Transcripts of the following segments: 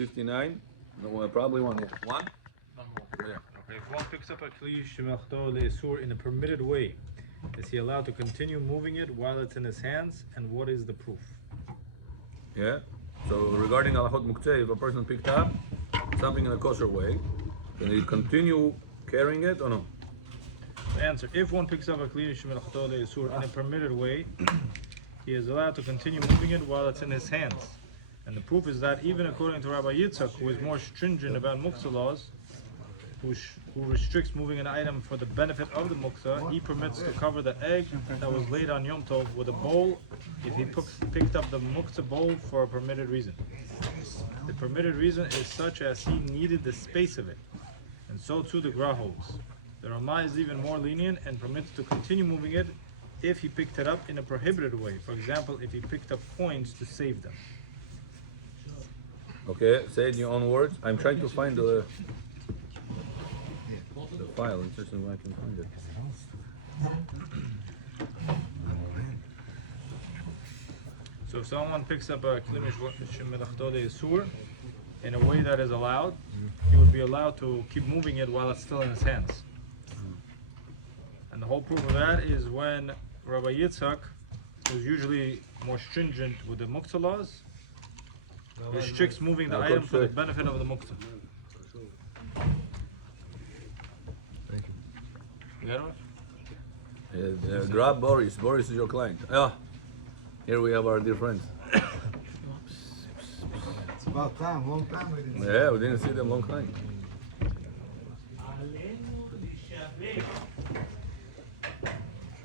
59. No, probably one. Yeah. One. Yeah. Okay. If one picks up a kli shemelchto le'isur in a permitted way, is he allowed to continue moving it while it's in his hands? And what is the proof? Yeah. So regarding alachot muktzeh, if a person picked up something in a kosher way, can he continue carrying it or no? The answer: if one picks up a kli shemelchto le'isur in a permitted way, he is allowed to continue moving it while it's in his hands. And the proof is that even according to Rabbi Yitzchak, who is more stringent about muktzah laws, who restricts moving an item for the benefit of the muktzah, he permits to cover the egg that was laid on Yom Tov with a bowl if he picked up the muktzah bowl for a permitted reason. The permitted reason is such as he needed the space of it, and so too the Gra holds. The Ramah is even more lenient and permits to continue moving it if he picked it up in a prohibited way. For example, if he picked up coins to save them. Okay, say it in your own words. I'm trying to find the file. It's just when I can find it. So if someone picks up a kli shemelachto le'isur in a way that is allowed, he would be allowed to keep moving it while it's still in his hands. And the whole proof of that is when Rabbi Yitzchak, who's usually more stringent with the muktzah laws, restricts moving the item for the benefit of the muktzah. Thank You got it? Grab Boris. Boris is your client. Yeah. Here we have our dear friends. It's about time, long time we didn't see. Yeah, we didn't see them long time.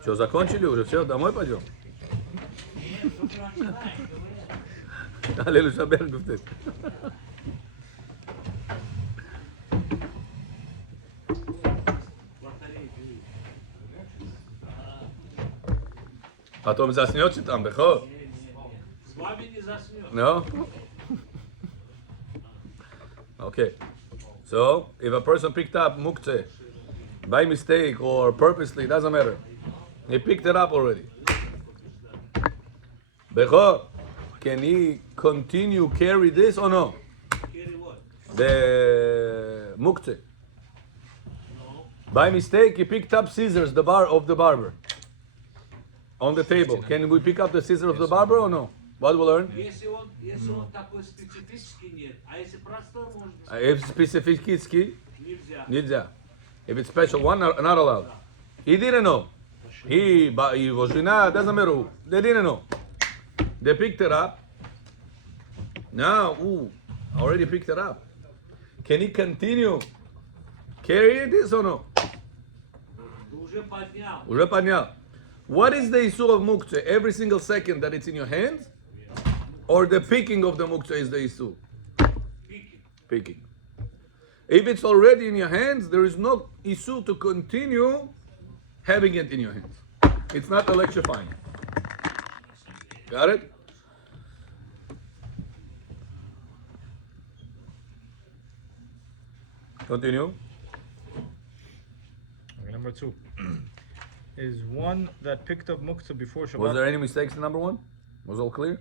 Что, закончили уже? Все, домой пойдем? Аллилуйя, Шаббат, говорит. Потом заснете там, бехо? С вами не заснет. No? Okay. So, if a person picked up muktzeh by mistake or purposely, doesn't matter. He picked it up already. Becho, can he continue carry this or no? Carry what? The muktzeh. No. By mistake, he picked up scissors, the bar of the barber, on the table. Can we pick up the scissors of the barber or no? What we learn? Если он такой специфический, нет. А если простой, можно. If specificity, Нельзя. нельзя. If it's special one, not allowed. He didn't know. He was жена, doesn't matter who. They didn't know. They picked it up. Now, already picked it up. Can he continue carrying this or no? Ты уже поднял. Уже поднял. What is the issue of muktzeh? Every single second that it's in your hands? Or the picking of the muktzeh is the issue? Пики. Picking. If it's already in your hands, there is no issue to continue having it in your hands. It's not electrifying. Got it? Continue. Okay, number 2. Is one that picked up muktzah before Shabbat. Was there any mistakes in number 1? Was all clear?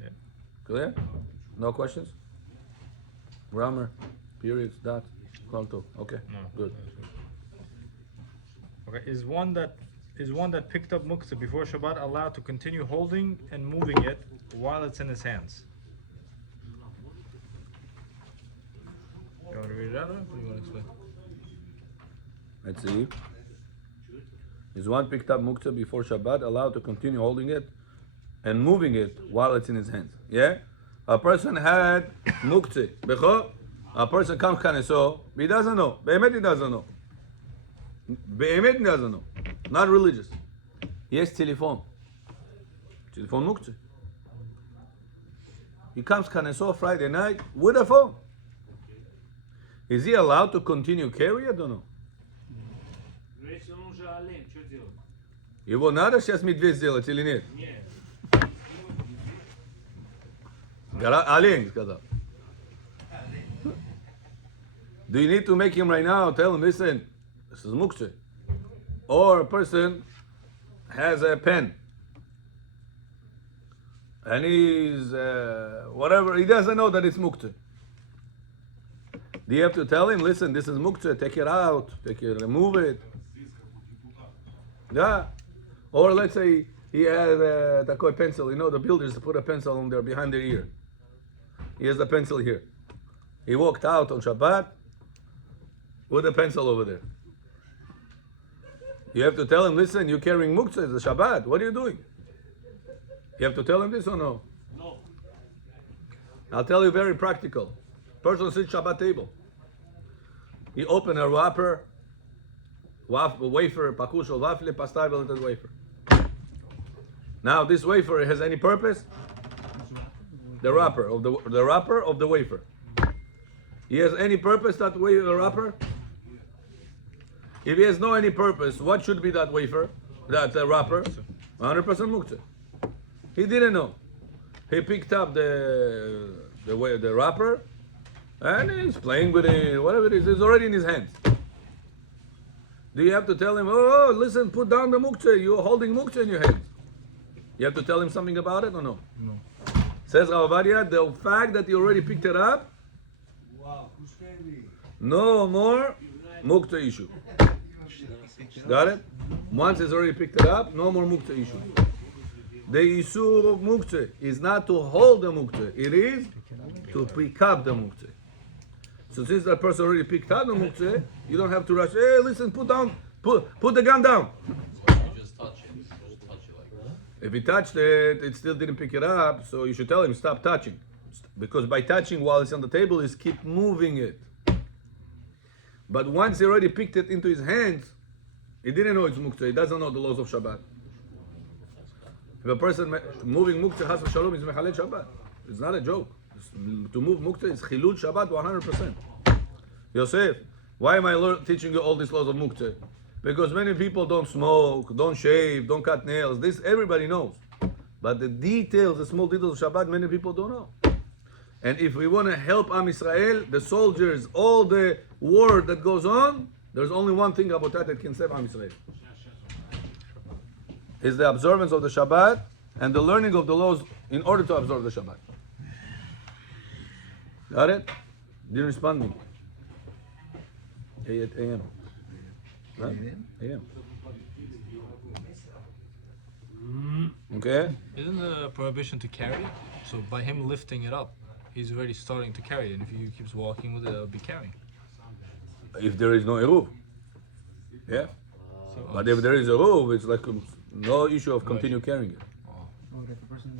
Yeah. Clear? No questions? Grammar, periods, dot, konto. Okay, No. good. Okay, is one that picked up muktzah before Shabbat allowed to continue holding and moving it while it's in his hands? You want to read it out or do you want to explain? Let's see. Is one picked up muktzah before Shabbat allowed to continue holding it and moving it while it's in his hands? Yeah? A person had muktzah. Becho? A person comes kaneso, he doesn't know. Be'emet he doesn't know. Be'emet he doesn't know. Not religious. Yes, telephone. Telephone muktzah. He comes kaneso Friday night with a phone. Is he allowed to continue carry it or no? Но если он уже олень, что делать? Его надо сейчас медведь сделать или нет? Нет. Олень сказал. Do you need to make him right now? Tell him, listen, this is muktzeh. Or a person has a pen and he's whatever, he doesn't know that it's muktzah. Do you have to tell him, listen, this is muktzah, take it out, remove it? Yeah. Or let's say he had a pencil, the builders put a pencil on there behind their ear. He has the pencil here. He walked out on Shabbat with a pencil over there. You have to tell him, listen, you're carrying muktzah, it's a Shabbat, what are you doing? You have to tell him this or no? No. I'll tell you very practical. Person sits Shabbat table. He opened a wrapper, wafer, pakush or wafle, pastai the wafer. Now this wafer has any purpose? The wrapper of the wafer. He has any purpose, that wrapper? If he has no any purpose, what should be that wafer? That wrapper? 100% muktzah. He didn't know. He picked up the wrapper and he's playing with it, whatever it is, it's already in his hands. Do you have to tell him, oh, listen, put down the muktzah, you're holding muktzah in your hands? You have to tell him something about it or no? No. Says Ovadia, the fact that he already picked it up, no more muktzah issue. Got it? Once he's already picked it up, no more muktzah issue. The issue of muktzah is not to hold the muktzah, it is to pick up the muktzah. So since that person already picked up the muktzah, you don't have to rush, hey, listen, put the gun down. Just touch it. Just touch it like that. If he touched it, it still didn't pick it up, so you should tell him, stop touching. Because by touching while it's on the table, is keep moving it. But once he already picked it into his hands, he didn't know it's muktzah, he doesn't know the laws of Shabbat. If a person moving muktzah, chas v'shalom, is mechalel Shabbat. It's not a joke. To move muktzah is chilul Shabbat 100%. Yosef, why am I teaching you all these laws of muktzah? Because many people don't smoke, don't shave, don't cut nails. This everybody knows. But the details, the small details of Shabbat, many people don't know. And if we want to help Am Israel, the soldiers, all the war that goes on, there's only one thing about that can save Am Israel. Is the observance of the Shabbat and the learning of the laws in order to observe the Shabbat. Got it? Didn't respond me. 8 a.m. Huh? A.m. Okay? Isn't the prohibition to carry? So by him lifting it up, he's already starting to carry it. And if he keeps walking with it, it'll be carrying. If there is no eruv. Yeah? But if there is a eruv, it's like no issue of continue carrying it. Oh, if the person is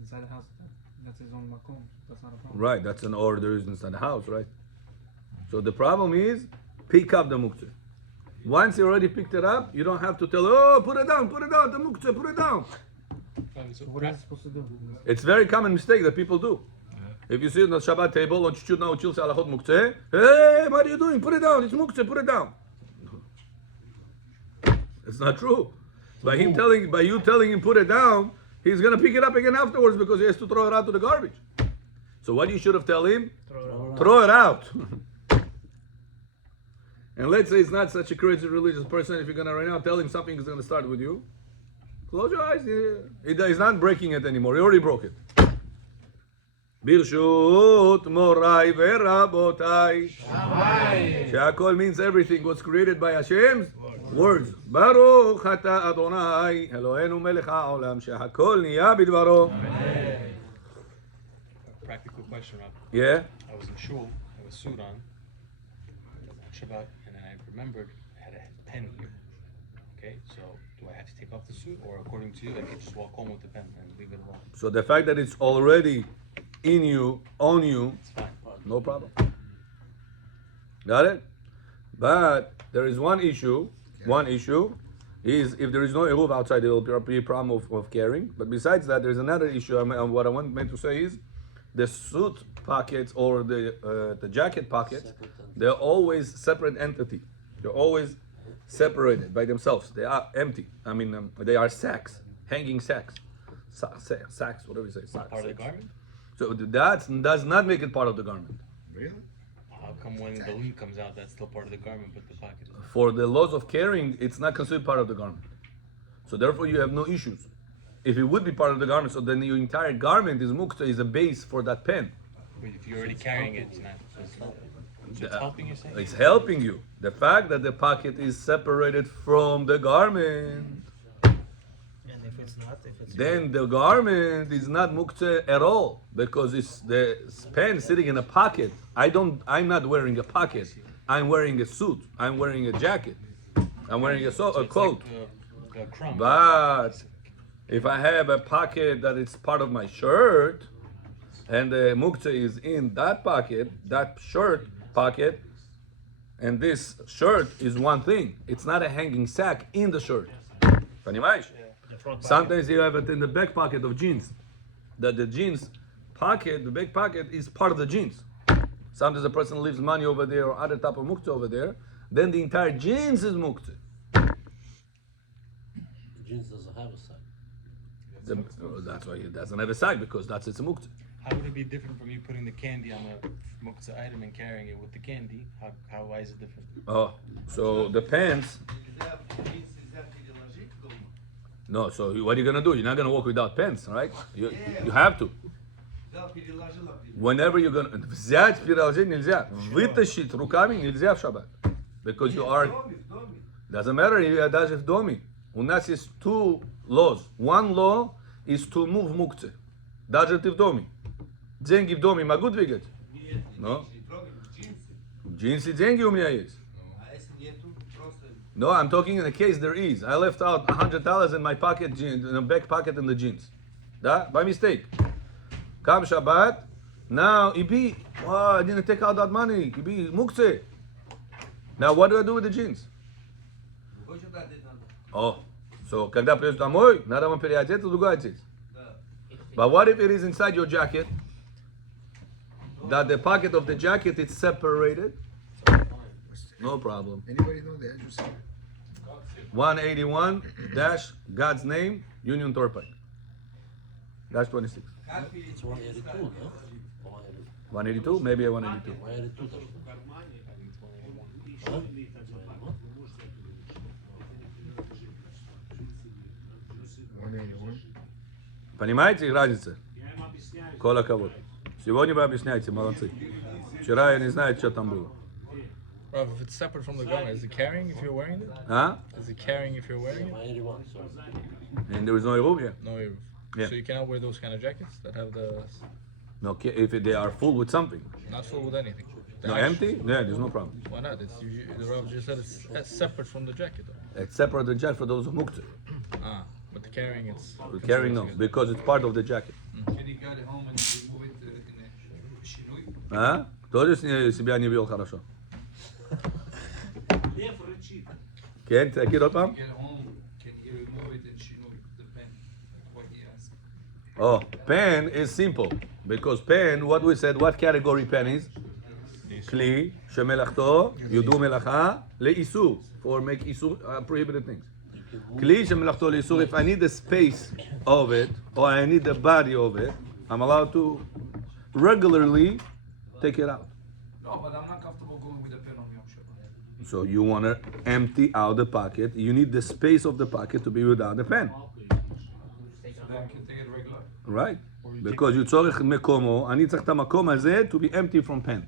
inside the house, that's his own makom. That's not a problem. Right, that's an order is inside the house, right? So the problem is, pick up the muktzah. Once you already picked it up, you don't have to tell, oh, put it down, the muktzah, put it down. So what is he supposed to do? It's very common mistake that people do. If you sit on the Shabbat table, hey, what are you doing? Put it down, it's muktzah, put it down. It's not true. By you telling him put it down, he's gonna pick it up again afterwards because he has to throw it out to the garbage. So what you should have told him? Throw it out. And let's say it's not such a crazy religious person. If you're gonna right now tell him something is gonna start with you, close your eyes. He's not breaking it anymore. He already broke it. Birshut morai verabotai. She'akol means everything. What's created by Hashem's words. Baruch ata Adonai Eloheinu melech haolam she'akol niya bidvaro. Practical question, Rob. Yeah. I was in shul, I had a suit on Shabbat, and then I remembered I had a pen here. Okay, so do I have to take off the suit, or according to you, I can just walk home with the pen and leave it alone? So the fact that it's already in you, on you, It's fine. no problem. Got it? But there is one issue. One issue is if there is no eruv outside, it will be a problem of carrying. But besides that, there is another issue. What I meant to say is the suit pockets or the jacket pockets, they're always separate entity. They're always separated by themselves. They are empty. I mean, they are sacks, hanging sacks. Sacks, whatever you say. Sacks. Part of the garment? So that does not make it part of the garment. Really? How come when the balloon comes out, that's still part of the garment, but the pocket is not? For the laws of carrying, it's not considered part of the garment. So therefore you have no issues. if it would be part of the garment, so then your entire garment is muktzah, is a base for that pen. But if you're already carrying it, it's not. So it's helping. So it's helping you saying? It's helping you. The fact that the pocket is separated from the garment, And if it's not, if it's then the garment is not muktzah at all, because it's the pen sitting in a pocket. I'm not wearing a pocket. I'm wearing a suit. I'm wearing a jacket. I'm wearing a It's coat. like the crumb. But if I have a pocket that is part of my shirt, and the muktzah is in that pocket, that shirt pocket, and this shirt is one thing. It's not a hanging sack in the shirt. Sometimes you have it in the back pocket of jeans. That the jeans pocket, the back pocket, is part of the jeans. Sometimes a person leaves money over there or other type of muktzah over there, then the entire jeans is muktzah. Jeans doesn't have a sack. That's why it doesn't have a sack, because that's its muktzah. How would it be different from you putting the candy on a muktzah item and carrying it with the candy? Why is it different? Oh, so the pants. No, so what are you gonna do? You're not gonna walk without pants, right? You have to. Whenever you're gonna взять переложить нельзя, вытащить руками нельзя в шаббат, because you are. Doesn't matter даже в доме. У нас есть two laws. One law is to move muktzah. Даже ты в доме. Деньги в доме могу двигать? No. В джинсы деньги у меня есть. No, I'm talking in the case there is. I left out $100 in my pocket, in the back pocket in the jeans. That by mistake. Come Shabbat. Now Ibi, oh, I didn't take out that money. Ibi muktzeh. Now what do I do with the jeans? Oh, so когда придешь домой, надо вам переодеться, другой одеть. But what if it is inside your jacket? That the pocket of the jacket is separated? No problem. Anybody know the address? 181 dash God's name, Union Turnpike. Dash 26. It's 182, no? 182? Maybe a 182. 182 даже. Huh? Понимаете их разница? Кола кого? Сегодня вы объясняете, молодцы. Вчера я не знаю, что там было. Rav, if it's separate from the garment, is it carrying if you're wearing it? Huh? Is it carrying if you're wearing it? 181, so. And there is no room here. No, Eruv. Yeah. So you cannot wear those kind of jackets that have the No, if they are full with something. not full with anything. No, empty? Yeah, there's no problem. Why not? It's the Rav just said it's separate from the jacket. Though. It's separate the jacket for those who muktzah. But the carrying it's. Carrying no, because it's part of the jacket. Can you get it home and remove it in a shinui? А? Тоже себя не вел хорошо. כן, תגיד עוד פעם. Get it home, can you remove it in shinui, the pen? Like what he asked. Oh, pen is simple. Because pen, what we said, what category pen is? כלי שמלאכתו יודו מלאכה לאיסור. For make איסור, prohibited things. כלי שמלאכתו לאיסור, if I need the space of it, or I need the body of it, I'm allowed to regularly take it out. No, but I'm not comfortable going with a pen on Yom Shabbat. So you want to empty out the pocket. You need the space of the pocket to be without the pen. So then you can take it regular. Right? Because you צורך מקומו, אני צריך את המקום הזה to be empty from pen.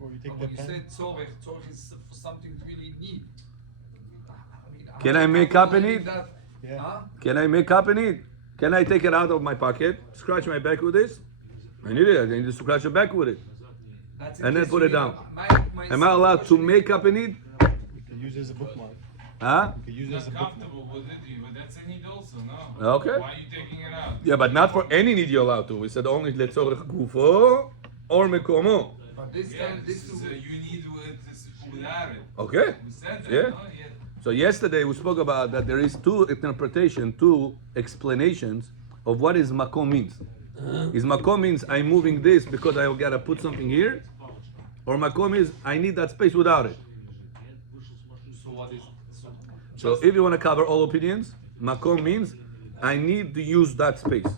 Or you take But the when you pen. said tzorech is for something you really need. I mean, Can I make up in it? that? Yeah. Huh? Can I make up in it? Can I take it out of my pocket, scratch my back with this? I need it. I need to scratch the back with it. That's And in then case put you it down. my Am I allowed to make up in it? You can use it as a bookmark. Huh? You can use it as a Not bookmark. comfortable with it, but that's a need also, no? Okay. Why are you taking it out? Yeah, but not for any need you're allowed to. We said only לצורך גופו or מקומו. But this Yeah, time, this this is you need this without it. Okay. We said that, Yeah. no? Yeah. So yesterday we spoke about that there is two explanations of what is makom means. Is makom means I'm moving this because I gotta put something here, or makom is I need that space without it. So what is So if you want to cover all opinions, makom means I need to use that space.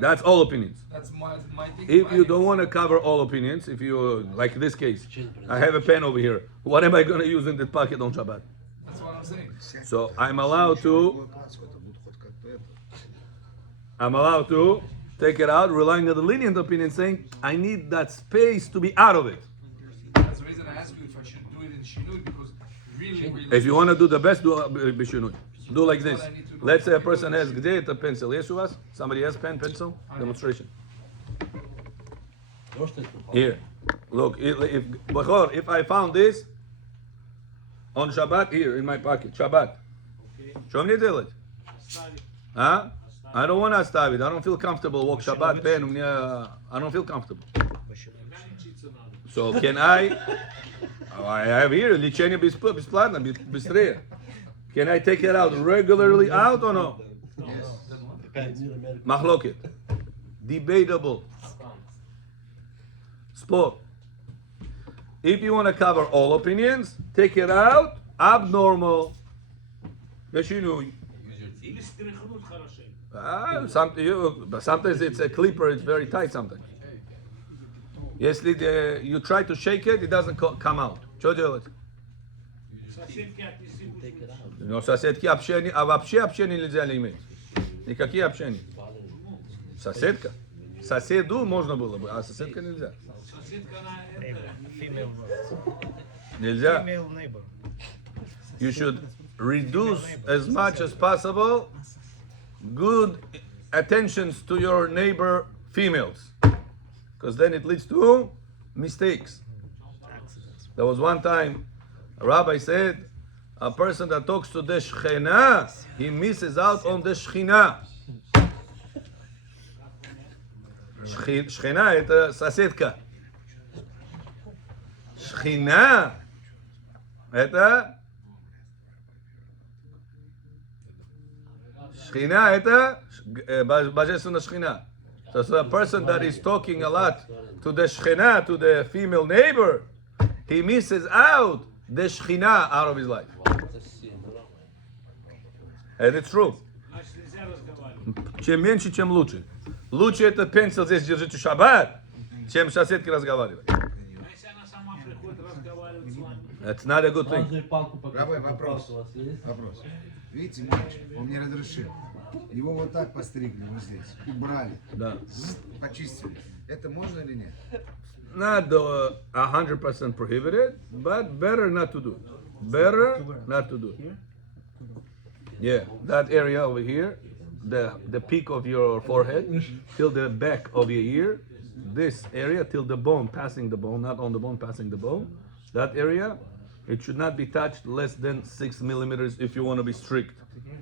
That's all opinions. that's my thing. If you don't want to cover all opinions, if you like this case, I have a pen over here. What am I gonna use in the pocket on Shabbat? That's what I'm saying. So I'm allowed to. I'm allowed to take it out, relying on the lenient opinion, saying I need that space to be out of it. That's the reason I asked you if I should do it in Shinui, because really. If you want to do the best, do b'shinui. Do like this. Let's say a person has a pencil. Yes, us? Somebody has pen, pencil? Demonstration. Here. Look, if I found this on Shabbat, here in my pocket, Shabbat. Что мне делать? Huh? I don't want to ставить. I don't feel comfortable. Walk Shabbat, pen. I don't feel comfortable. So can I have here лечение бесплатно, быстрее. Can I take it out regularly out or no? Mahloket. Debatable. Sport. If you want to cover all opinions, take it out. Abnormal. Beshinui. Sometimes it's a clipper. It's very tight sometimes. Yes, you try to shake it, it doesn't come out. Что делать? Но соседки общение, а вообще общение нельзя иметь. Никакие общения. Соседка. Соседу можно было бы, а соседка нельзя. Нельзя. You should reduce as much as possible good attentions to your neighbor females. Because then it leads to mistakes. There was one time, a rabbi said, a person that talks to the Shechina, he misses out on the Shechina. Shechina это соседка. Shechina это Shechina это божественная Shechina. So a person that is talking a lot to the Shechina, to the female neighbor, he misses out the Shechina out of his life. And it's true. Чем меньше, чем лучше. Лучше этот пенсил здесь держите в шаббат, чем соседки разговаривать. It's not a good thing. Рабой, вопрос. Видите, мальчик, он мне разрешил. Его вот так постригли, вот здесь, убрали, Да. почистили. Это можно или нет? Not 100% prohibited, but better not to do it. Better not to do it. Yeah, that area over here, the peak of your forehead till the back of your ear, this area till the bone, passing the bone, not on the bone, passing the bone. That area, it should not be touched less than 6 millimeters if you want to be strict.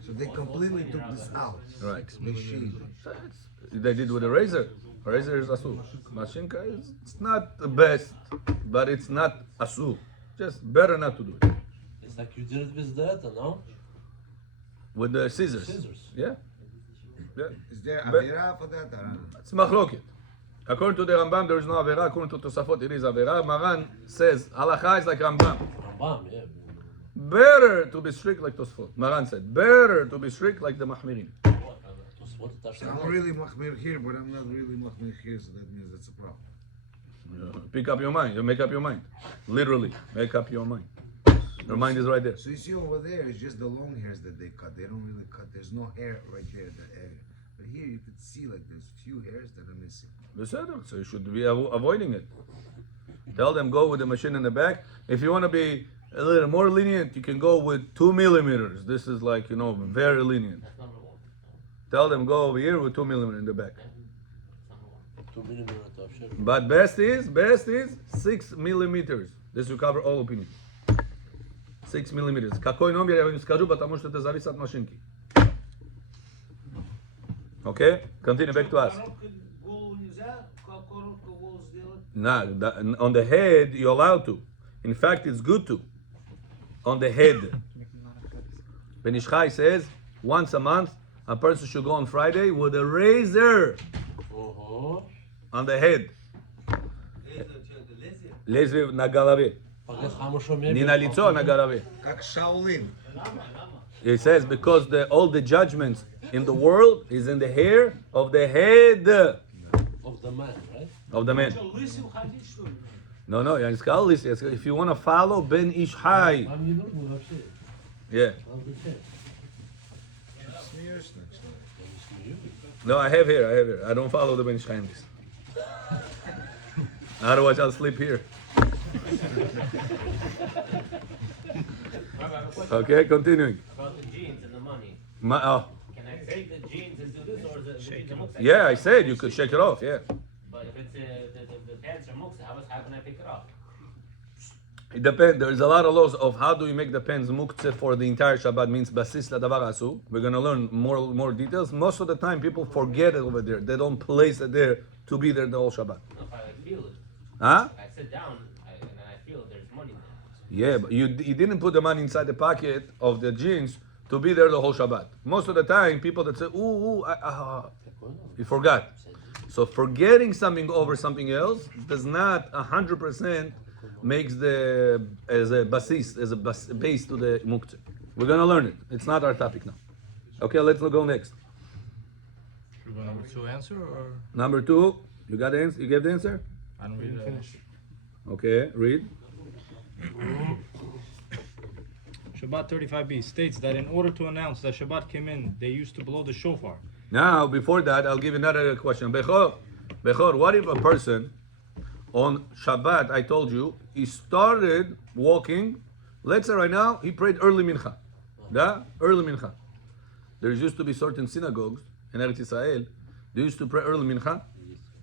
So they completely took this out. Right. They shaved it. They did with a razor. A razor is asur. Mashinka is it's not the best, but it's not asur. Just better not to do it. It's like you did it with that, no? With the scissors. Scissors. Yeah. Yeah. Is there avira for that? It's machloket. According to the Rambam, there is no avera. According to Tosafot, it is avera. Maran says halacha is like Rambam. Rambam, yeah. Better to be strict like Tosafot. Maran said, better to be strict like the Mahmirim. I'm really machmir here, but I'm not really machmir here, so that means that's a problem. Pick up your mind. You make up your mind. Literally, make up your mind. Your mind is right there. So you see over there, it's just the long hairs that they cut. They don't really cut. There's no hair right there in that area. But here you could see like there's few hairs that are missing. So you should be avoiding it. Tell them go with the machine in the back. If you want to be a little more lenient, you can go with 2 millimeters. This is like, very lenient. Tell them go over here with 2 millimeters in the back. 2 millimeters of shit. But best is 6 millimeters. This will cover all opinions. 6 millimeters. Какой номер я вам не скажу, потому что это зависит от машинки. Okay? Continue back to us. Nah, on the head, you're allowed to. In fact, it's good to. On the head. Ben Ish Chai says, once a month, a person should go on Friday with a razor on the head. Лезвие на голове. Не на лицо, а на голове. Как Shaolin. He says because all the judgments in the world is in the hair of the head Of the man, right? of the man. No, я не сказал лысый. Я сказал, if you want to follow Ben Ish Chai. Вам не нужно вообще. Yeah. Вам зачем? Смеешься, начинаешь. No, I have here. I don't follow the Ben Ish Chaim list. Otherwise, I'll sleep here. Okay, continuing. About the jeans and the money. Oh. Can I take the jeans and do this, or is it the muksa? Yeah, I said you could shake it off. Yeah. But if it's the pants are muksa, how can I take it off? It depends. There's a lot of laws of how do you make the pens muktzeh for the entire Shabbat, means basis ladavar asu. We're going to learn more details. Most of the time, people forget it over there. They don't place it there to be there the whole Shabbat. No, if I feel it. Huh? I sit down and I feel there's money there. Yeah, but you didn't put the money inside the pocket of the jeans to be there the whole Shabbat. Most of the time, people that say, you forgot. So forgetting something over something else does not 100% makes the as a base to the muktzeh. We're gonna learn it. It's not our topic now. Okay, let's go next. Should we go number 2 answer or? Number 2, you got the answer? You gave the answer? I don't read it. Okay, read. Shabbat 35b states that in order to announce that Shabbat came in, they used to blow the shofar. Now, before that, I'll give another question. Bechor, what if a person on Shabbat, I told you, he started walking, let's say right now, he prayed early mincha. Early mincha. There used to be certain synagogues in Eretz Israel, they used to pray early mincha,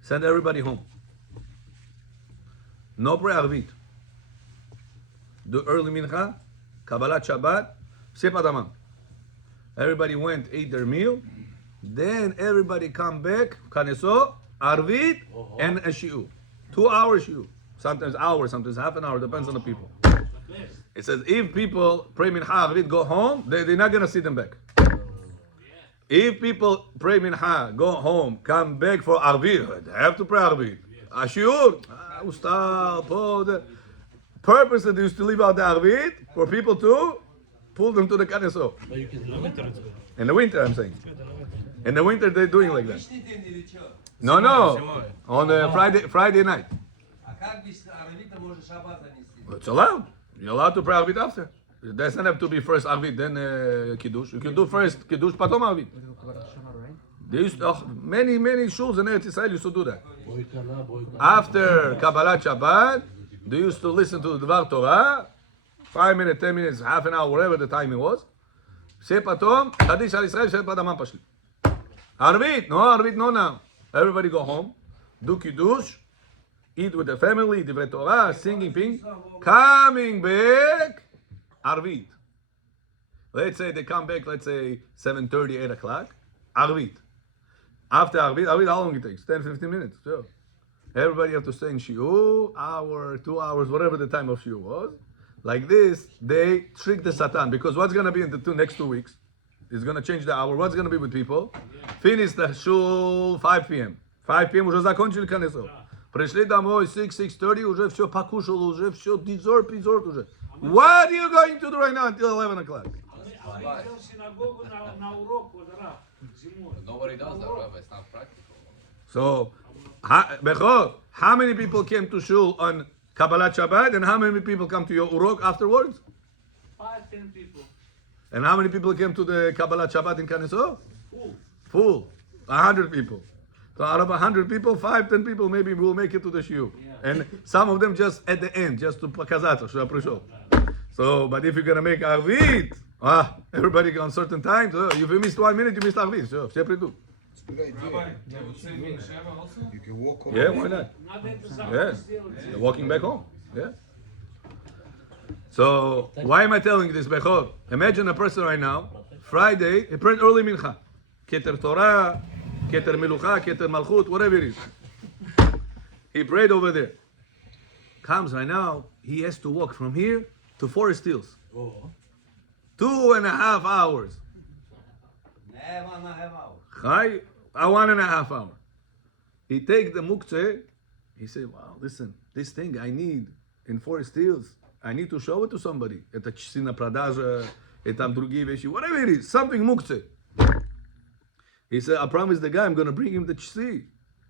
send everybody home. No pray Arvit. Do early mincha, Kabbalat Shabbat, Sepat Amam. Everybody went, ate their meal, then everybody come back, Kaneso, Arvit, and a Shi'u. 2 hours Shi'u. Sometimes hour, sometimes half an hour, depends on the people. It says if people pray Mincha Arvit, go home, they're not going to see them back. If people pray Mincha, go home, come back for Arvit, they have to pray Arvit. A Shi'ur, the purpose that they used to leave out the Arvit for people to pull them to the Kaneso. But you can do it. In the winter, I'm saying. In the winter, they're doing like that. No. On the Friday night. It's allowed. You're allowed to pray Arvit after. It doesn't have to be first Arvit, then Kiddush. You can do first Kiddush, Patom Arvit. They used to, many shuls in Eretz Israel used to do that. After Kabbalat Shabbat, they used to listen to the Dvar Torah, 5 minutes, 10 minutes, half an hour, whatever the timing was. Say Patom, Kaddish al Israel, say Padamam Pashli. Arvit, no now. Everybody go home, do Kiddush, eat with the family, Divrei Torah, singing, ping. Coming back, Arvit. Let's say they come back, let's say 7:30, 8 o'clock, Arvit. After Arvit, how long it takes? 10, 15 minutes. Sure. Everybody have to stay in Shiur, hour, 2 hours, whatever the time of Shiur was. Like this, they trick the Satan. Because what's going to be in the next 2 weeks? It's going to change the hour. What's going to be with people? Finish the shul 5 p.m. 5 p.m. уже закончили Канесо. Пришли домой 6:30, уже все покушал, уже все dessert уже. What are you going to do right now until 11 o'clock? Nobody does that, Rabbi. It's not practical. So, how many people came to shul on Kabbalat Shabbat, and how many people come to your urok afterwards? 5, 10 people. And how many people came to the Kabbalat Shabbat in Kaneso? Full. 100 people. So out of 100 people, 5, 10 people maybe will make it to the shiur. And some of them just at the end, just to pakazato, So, but if you're going to make Arvit, everybody on certain times, if you missed 1 minute, you missed Arvit. So, separate. Rabbi, they would say Min Sheva also? You can walk home. Yeah, why not? Yes. They're walking back home. Yeah. So, why am I telling you this, Bechor? Imagine a person right now, Friday, he prayed early mincha. Keter Torah, Keter Melucha, Keter Malchut, whatever it is. He prayed over there. Comes right now, he has to walk from here to Forest Hills. 2.5 hours. 1.5 hours. He take the muktzeh, he said, wow, listen, this thing I need in Forest Hills, I need to show it to somebody. Это часы на продажа, и там другие вещи, whatever it is, something muktzeh. He said, I promised the guy I'm going to bring him the chisi.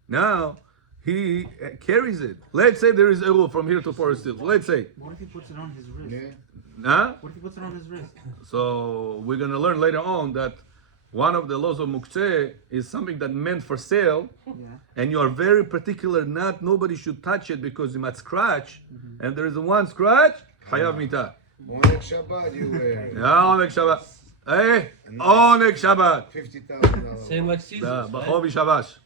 Now, he carries it. Let's say there is a rule from here to Forest Hills. Let's say. What if he puts it on his wrist? Huh? What if he puts it on his wrist? So we're going to learn later on that one of the laws of muktzeh is something that meant for sale, Yeah. and you are very particular, nobody should touch it because you might scratch, and there is one scratch, chayav mitah. Oneg Shabbat you wear. Oneg Shabbat. Hey, Oneg Shabbat. $50,000. Same like Caesar's, right? Bachovi Shavash.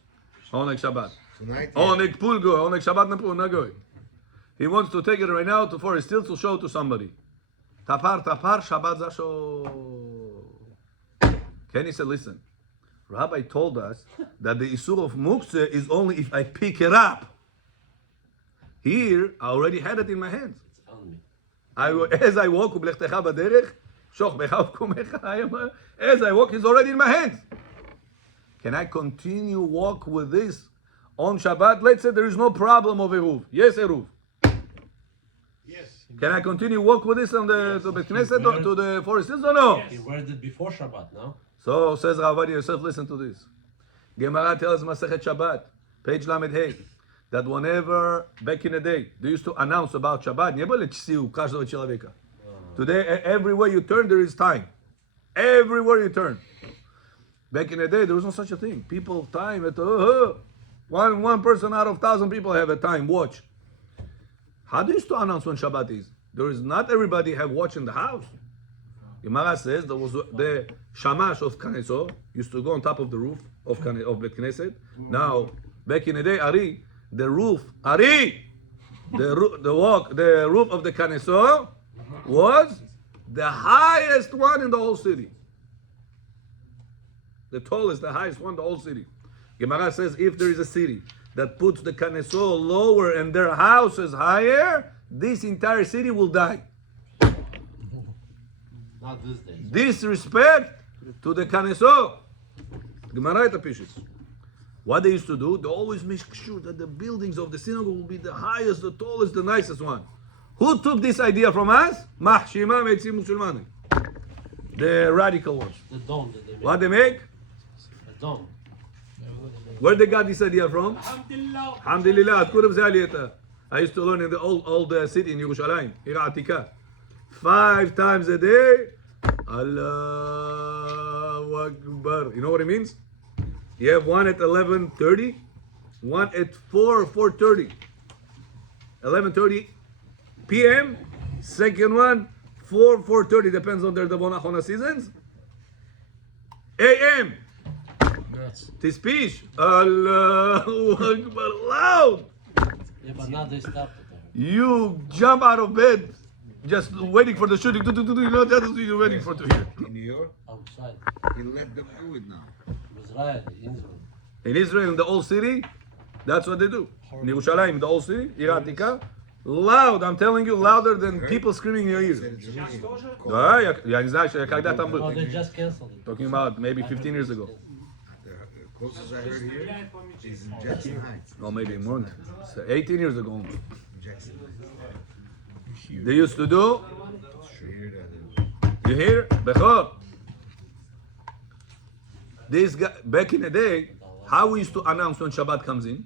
Oneg Shabbat. Tonight. Oneg Pulgo. Oneg Shabbat Nagoy. He wants to take it right now for his still to show to somebody. Tapar, Shabbat Zasho. Kenny said, listen, Rabbi told us that the Isur of Muktzeh is only if I pick it up. Here, I already had it in my hands. It's on me. As I walk, as I walk, it's already in my hands. Can I continue walk with this on Shabbat? Let's say there is no problem of Eruv. Yes, Eruv. Yes. Can I continue walk with this on the to the Knesset or to the forest hills or no? He wears it before Shabbat, no? So says Ovadia yourself. Listen to this. Gemara tells Masechet Shabbat, page Lamed Hey, that whenever back in the day they used to announce about Shabbat, today everywhere you turn there is time. Everywhere you turn. Back in the day there was no such a thing. People time at one person out of 1,000 people have a time watch. How do you used to announce when Shabbat is? There is not everybody have watch in the house. Gemara says there was the shamash of Knesset used to go on top of the roof of Bet Knesset. Now back in the day, the roof of the Knesset was the highest one in the whole city. The tallest, the highest one in the whole city. Gemara says if there is a city that puts the Knesset lower and their houses higher, this entire city will die. Not these days. Disrespect to the Knesset. Gemara et Apishis. What they used to do, they always make sure that the buildings of the synagogue will be the highest, the tallest, the nicest one. Who took this idea from us? Mahshima Meitzi Musulmanim. The radical ones. The dome that they make. What they make? The dome. Where they got this idea from? Alhamdulillah. I used to learn in the old city in Yerushalayim, Ir Atika. 5 times a day. Allahu Akbar. You know what it means? You have one at 11:30, one at 4:30. 11:30 p.m. Second one 4:30. Depends on their Dabonachona seasons. A.m. Tispish. Allahu Akbar. Loud. Yeah, but now they stopped it. You jump out of bed, just waiting for the shooting. You know that's what you're waiting for to hear. In New York, Outside. he let them do it now. Israel, Israel. In Israel, in the old city, that's what they do. In Yerushalayim, the old city, Ir Atika, loud. I'm telling you, louder than people screaming in your ears. Я не знаю, когда там No, был. they just canceled it. Talking about maybe 15 years ago. The closest I heard here is in Jackson Heights. Or maybe more. 18 years ago. Jackson Heights. They used to do, Here, you hear? Bechor. This guy, back in the day, how we used to announce when Shabbat comes in?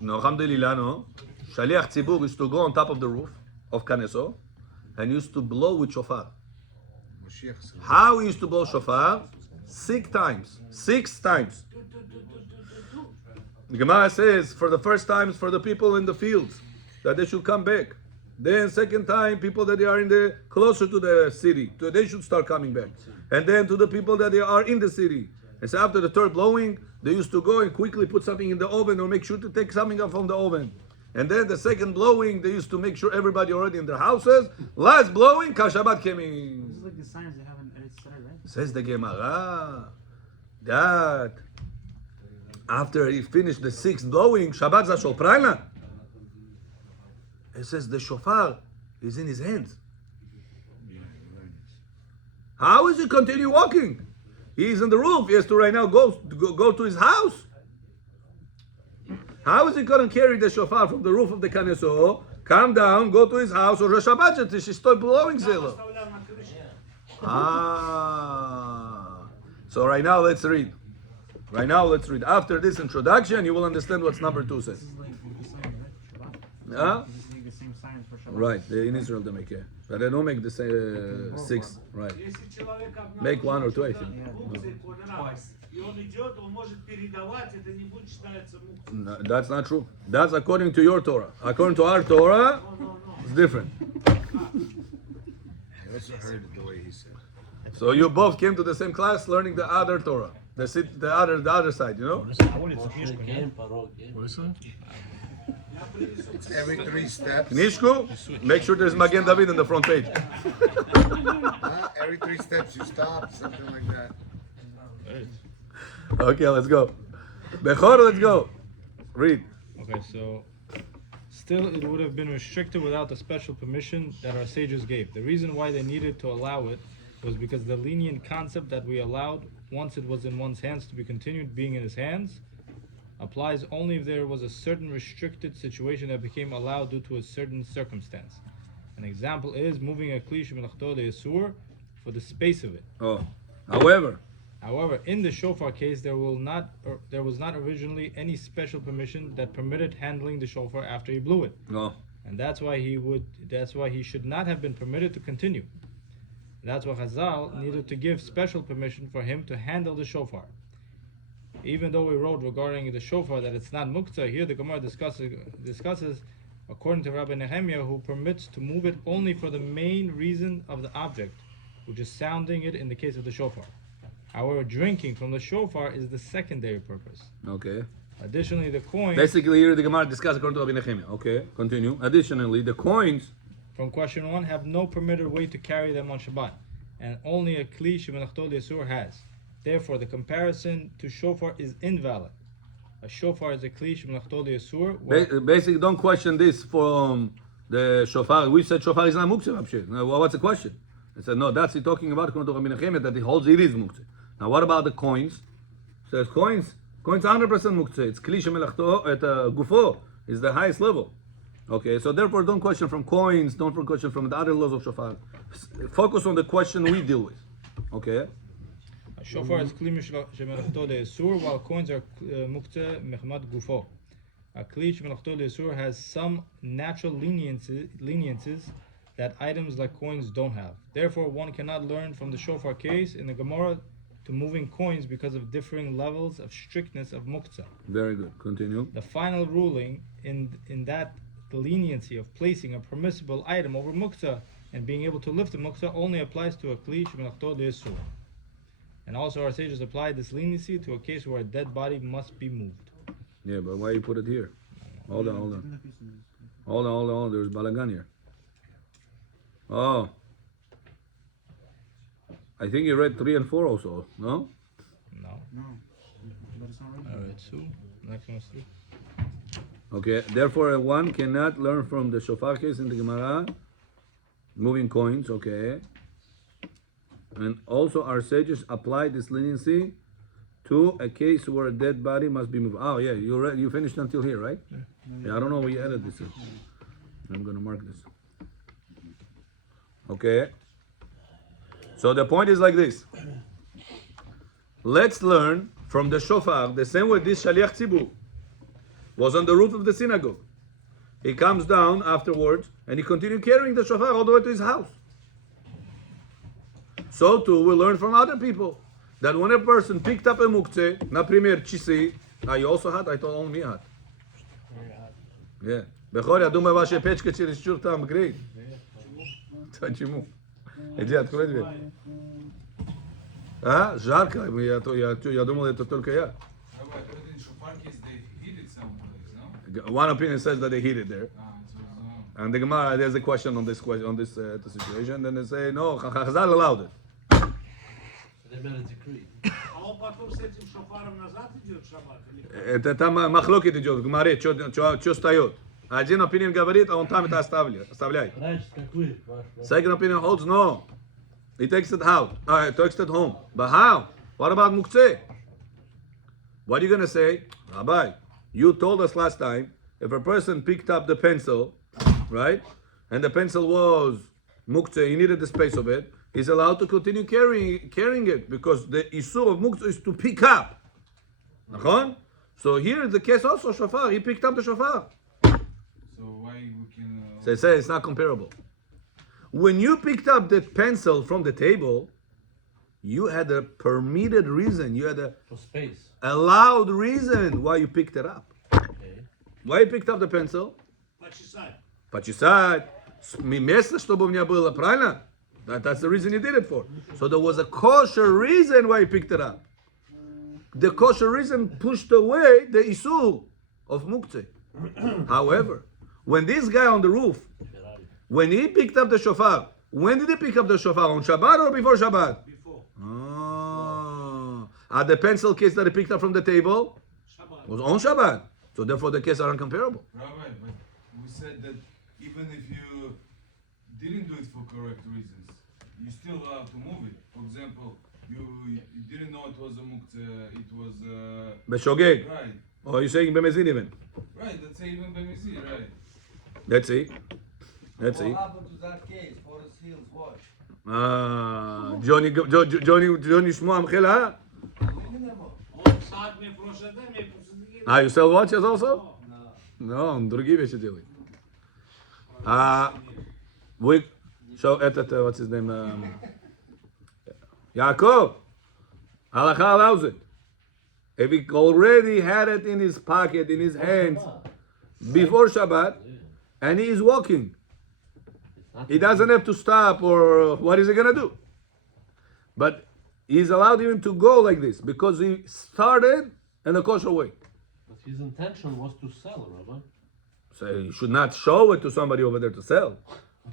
No, alhamdulillah, no. Shaliach Tzibur used to go on top of the roof of Knesset and used to blow with shofar. Mashiach said, How we used to blow shofar? 6 times. 6 times. The Gemara says for the first times for the people in the fields that they should come back. Then second time people that they are in the closer to the city, they should start coming back. And then to the people that they are in the city. And so after the third blowing, they used to go and quickly put something in the oven or make sure to take something up from the oven. And then the second blowing, they used to make sure everybody already in their houses. Last blowing, Shabbat came in. This is like the signs they have in Eretz Yisrael, right? Says the Gemara that after he finished the 6th blowing, Shabbat Zashol Prana. It says the shofar is in his hands. How is he continue walking? He's on the roof. He has to right now go to his house. How is he going to carry the shofar from the roof of the Knesset, come down, go to his house, or Shabbat she stop blowing zelo? So right now let's read. After this introduction, you will understand what number 2 says. This is like the sign, right? Shabbat. Huh? This is like the the same signs for Shabbat. Right, in Israel they make it. But they don't make the same 6. Right. Если человек Make 1 or 2, I think. мукция раз, и он идет, он может передавать, это не будет считаться мукцией. No, that's not true. That's according to your Torah. According to our Torah, it's different. I also heard the way he said. So you both came to the same class learning the other Torah. The other side, you know? כן, פרעה, כן. It's every 3 steps. Nishku, make sure there's Magen David on the front page. Every 3 steps you stop, something like that. Okay, let's go. Bechor, let's go. Read. Okay, so still it would have been restricted without the special permission that our sages gave. The reason why they needed to allow it was because the lenient concept that we allowed once it was in one's hands to be continued being in his hands applies only if there was a certain restricted situation that became allowed due to a certain circumstance. An example is moving a kli shemelachto le'asur for the space of it. Oh, However, in the shofar case, there was not originally any special permission that permitted handling the shofar after he blew it, no. and that's why he should not have been permitted to continue. That's why Chazal needed to give special permission for him to handle the shofar. Even though we wrote regarding the shofar that it's not muktzah, here the Gemara discusses according to Rabbi Nehemiah, who permits to move it only for the main reason of the object, which is sounding it in the case of the shofar. However, drinking from the shofar is the secondary purpose. Okay. Additionally, the coins... Basically, here the Gemara discusses according to Rabbi Nehemiah. Okay, continue. Additionally, the coins... From question 1, have no permitted way to carry them on Shabbat, and only a kli shemelachto le'asur has. Therefore, the comparison to shofar is invalid. A shofar is a kli shemelachto le'asur. Basically, don't question this from the shofar. We said shofar is not muktzah. Now, what's the question? I said, no, that's he talking about according to Rabbi Nehemiah that he holds it is muktzah. Now, what about the coins? Says coins 100% muktzah. It's kli shemelachto at gufo is the highest level. Okay, so therefore don't question from coins, don't question from the other laws of shofar. Focus on the question we deal with. Okay? A shofar is kli shemelachto le'asur, while coins are muktzah mechmat gufo. A kli shemelachto le'asur has some natural leniences that items like coins don't have. Therefore, one cannot learn from the shofar case in the Gemara to moving coins because of differing levels of strictness of muktzah. Very good. Continue. The final ruling in that the leniency of placing a permissible item over muktzah and being able to lift the muktzah only applies to a kli shemelachto le'asur. And also our sages applied this leniency to a case where a dead body must be moved. Yeah, but why you put it here? Hold on. There's balagan here. Oh. I think you read 3 and 4 also, no? No. But it's not written. Alright, 2. Next one is 3. Okay, therefore one cannot learn from the shofar case in the Gemara, moving coins, okay. And also our sages apply this leniency to a case where a dead body must be moved. Oh yeah, you finished until here, right? Yeah, I don't know where you added this. I'm gonna mark this. Okay. So the point is like this. Let's learn from the shofar the same way this shaliach tzibur was on the roof of the synagogue. He comes down afterwards and he continued carrying the shofar all the way to his house. So too we learn from other people that when a person picked up a muktzeh, например, часы, you also had? I told only me had. Yeah. Бехор, я думаю, ваша печка чересчур там греет. Почему? Иди, открой дверь. А? Жарко. Я думал, это только я. One opinion says that they heat it there. And the Gemara, there's a question on this situation. Then they say, no, Chazal allowed it. They made a decree. А он потом с этим шофаром назад идет в шаббат? Это там махлокит идет, в Гемаре, что встает. Один opinion говорит, а он там это оставляет. Раньше как вы, ваш. Second opinion holds, no. He takes it out. He takes it home. But how? What about muktzeh? What are you going to say? Rabbi, you told us last time, if a person picked up the pencil, right, and the pencil was muktzeh, he needed the space of it, he's allowed to continue carrying it, because the isur of muktzeh is to pick up. So here is the case also, shofar, he picked up the shofar. So So why we can? So they say it's not comparable. When you picked up the pencil from the table, you had a permitted reason. You had a For space. allowed reason why you picked it up. Okay. Why you picked up the pencil? Почесать. Почесать. Место, чтобы у меня было, правильно? That's the reason you did it for. So there was a kosher reason why you picked it up. The kosher reason pushed away the issue of muktzeh. However, when this guy on the roof, when he picked up the shofar, when did he pick up the shofar? On Shabbat or before Shabbat? Before. At the pencil case that he picked up from the table Shabbat. was on Shabbat. So therefore the cases are incomparable. Rabbi, but we said that even if you didn't do it for correct reasons, you still allowed to move it. For example, you didn't know it was a muktzeh, it was Beshogeg. right. Or are you saying bemezid even? Right, that's even b'mizi, right? Let's see. Let's see. What happened to that case? Forest Hills, what? Johnny Shmuel Amchela. Он сад мне прошлый день, мне просто You sell watches also? No, он другие вещи делает. We show этот, what's his name? Yaakov. Halacha allows it. If he already had it in his pocket, in his hands, before Shabbat, and he is walking, he doesn't have to stop, or what is he going to do? But he's allowed even to go like this, because he started in a kosher way. But his intention was to sell, Rabbi. So he should not show it to somebody over there to sell.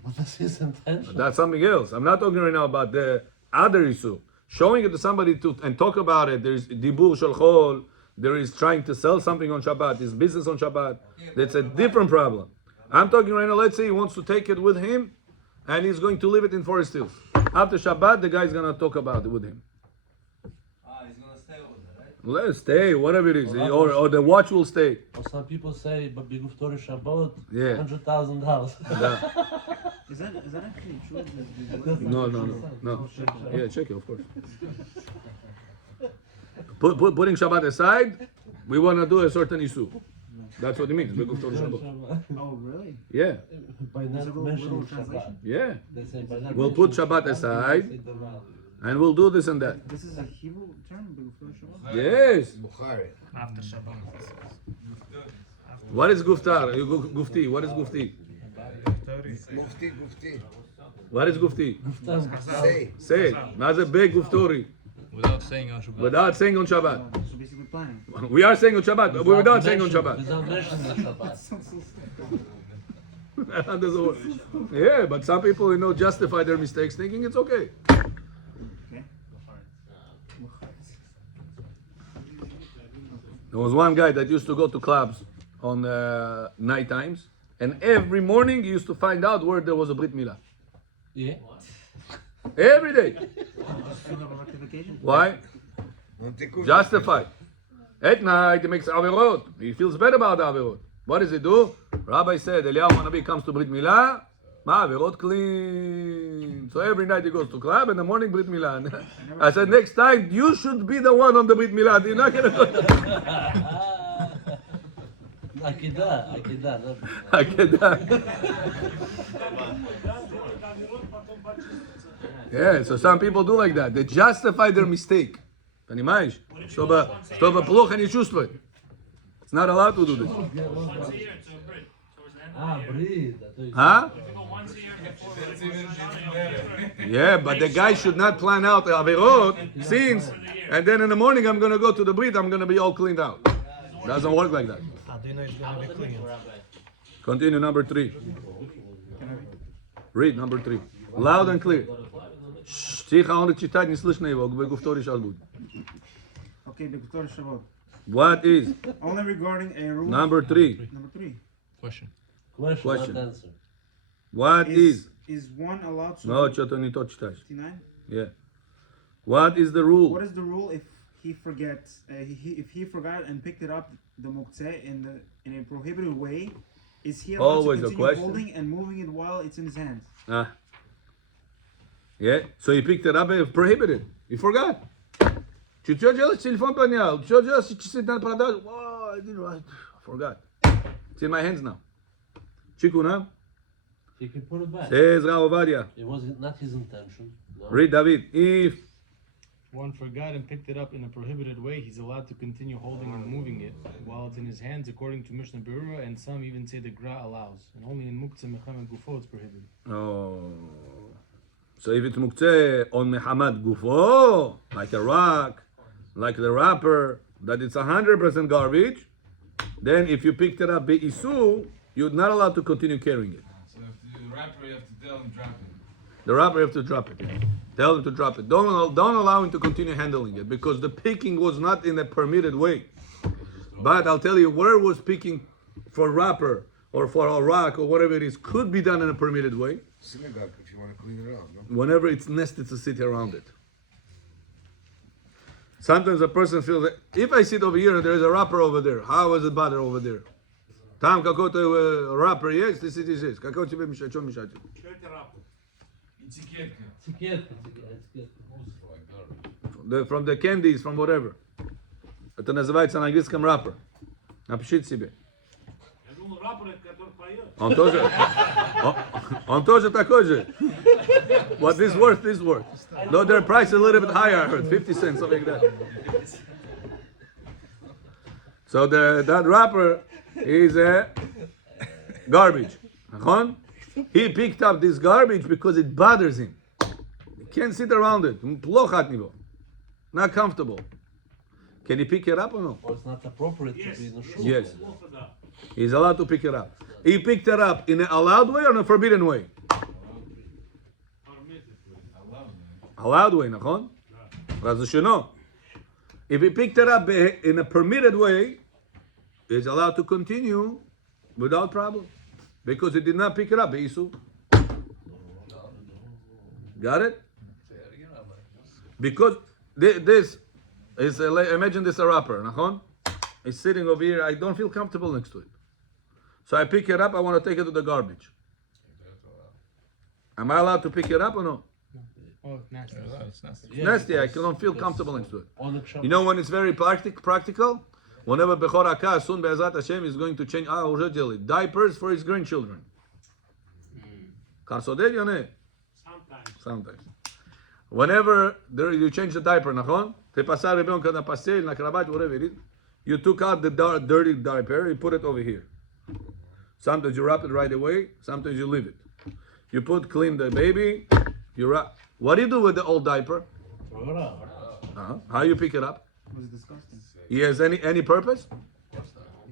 But that's his intention. That's something else. I'm not talking right now about the other issue. Showing it to somebody to and talk about it. There is dibur shel chol. There is trying to sell something on Shabbat. There's business on Shabbat. That's a different problem. I'm talking right now. Let's say he wants to take it with him, and he's going to leave it in Forest Hills. After Shabbat, the guy's gonna talk about it with him. He's gonna stay over there, right? Let it stay, whatever it is, or the watch will stay. Or some people say, but Biguftori Shabbat, Yeah. $100,000. Is that actually true? No. Yeah, check it, of course. Putting Shabbat aside, we want to do a certain issue. That's what it means. Oh, really? Yeah, By There's a not little mentioning translation? Shabbat. yeah. They say by not We'll put mentioning Shabbat aside, they say the value. and we'll do this and that. This is a Hebrew term, before Shabbat? Yes. Bukhari. After Shabbat. What is guftar? Gufti. What is gufti? Mufti, Gufti. What is gufti? Say. Say it. Not a big guftori. Without saying on Shabbat. Without saying on Shabbat. So basically planning. We are saying on Shabbat, but without saying on Shabbat. Without mentioning the Shabbat. That doesn't work. Yeah, but some people, justify their mistakes thinking it's okay. Okay. There was one guy that used to go to clubs on night times, and every morning he used to find out where there was a Brit Milah. Yeah. Every day. Fill up a rectification? Why? Justified. At night he makes averot. He feels bad about the averot. What does he do? Rabbi said, Eliyahu Hanavi comes to Brit Milah, averot clean. So every night he goes to club, and in the morning Brit Milah. I said, next time you should be the one on the Brit Milah. You're not gonna go. Akidah. I get that. Yeah, so some people do like that. They justify their mistake. Понимаешь? Чтобы плохо не чувствовать. It's not allowed to do this. once a year to a bridge. Towards the end of the year. Breathe. Huh? We go once a year before. Yeah, but the guy should not plan out the averot, sins, and then in the morning I'm going to go to the Brit, I'm going to be all cleaned out. Doesn't work like that. How do you know it's gonna be clean? Continue, number 3. Read number 3. Loud and clear. Тихо, он читать, не слышно его. Гуфтори сейчас будет. Okay, before Shabbat. What is? Only regarding a rule. Number 3. Number 3. Question. Question, not answer. What is? Is one allowed to? No, что-то не то читаешь. 59? Yeah. What is the rule? What is the rule if he forgets? If he forgot and picked it up, the muktzeh in a prohibited way, is he allowed Always to a continue question. holding and moving it while it's in his hands? Yeah. So he picked it up and prohibited. He forgot. Что делать? Телефон поднял. Что делать? Часы на продажу. I forgot. It's in my hands now. Shikuna. He can put it back. Says Rav Ovadia. It was not his intention. No. Read David. If One forgot and picked it up in a prohibited way, he's allowed to continue holding and moving it while it's in his hands, according to Mishnah Berurah, and some even say the Gra allows. And only in Muktzah, Mecham, and Gufo it's prohibited. oh, so if it's muktzeh on mehamad gufo, like a rock, like the wrapper, that it's 100% garbage, then if you picked it up be'isu, you're not allowed to continue carrying it. So if the rapper, you have to tell him drop it. The wrapper, you have to drop it. Tell him to drop it. Don't allow him to continue handling it, because the picking was not in a permitted way. But I'll tell you, where was picking for wrapper or for a rock or whatever it is could be done in a permitted way, Synagogue, if you want to clean it out, no? whenever it's nested to sit around it. Sometimes a person feels that if I sit over here and there is a wrapper over there, how does it bother over there? Tam kako to wrapper yes, this is. Kako тебе мешать, что мешать? Etiketka. Этикетка. From the candies, from whatever. Это называется на английском wrapper. Напишите себе. Я думал, раппер, который поет. Он тоже такой же. What this worth, this worth. Though their price is a little bit higher, I heard, 50 cents, something like that. So that wrapper is garbage. נכון? He picked up this garbage because it bothers him. He can't sit around it. плохо от него. Not comfortable. Can he pick it up or no? Or it's not appropriate to be in the shul. Yes. Плохо, да. He's allowed to pick it up. He picked it up in an allowed way or in a forbidden way? Allowed way, נכון? razushono. If he picked it up in a permitted way, he's allowed to continue without problem. Because he did not pick it up, Isu. Got it? Because this is, imagine this a wrapper, nachon? It's sitting over here, I don't feel comfortable next to it. So I pick it up, I want to take it to the garbage. Am I allowed to pick it up or no? Oh, it's nasty. It's nasty. It's nasty, I don't feel comfortable next to it. On the Shabbat. You know when it's very practical? Whenever Bechor Akah, soon Be'ezrat Hashem is going to change diapers for his grandchildren. Karsodel, yone? Sometimes. Whenever you change the diaper, nachon? Te pasar rebon kada pastel, na kravat, whatever it is. You took out the dirty diaper, you put it over here. Sometimes you wrap it right away, sometimes you leave it. You clean the baby, you wrap. What do you do with the old diaper? Throw it out. Uh-huh. How you pick it up? It was disgusting. He has any purpose?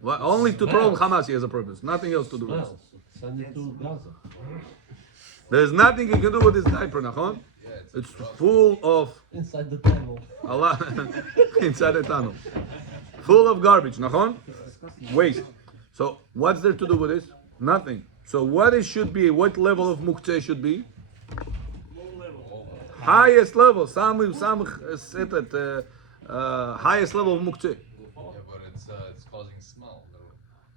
Well, only to throw Hamas he has a purpose. Nothing else to do with it. Smells. Send it to Gaza. There's nothing you can do with this diaper, nachon? It's full of Inside the tunnel. Allah inside the tunnel. Full of garbage, nachon? Waste. So what's there to do with this? Nothing. So what what level of muktzeh should be? Highest level. Highest level of muktzeh. Yeah, but it's causing smell.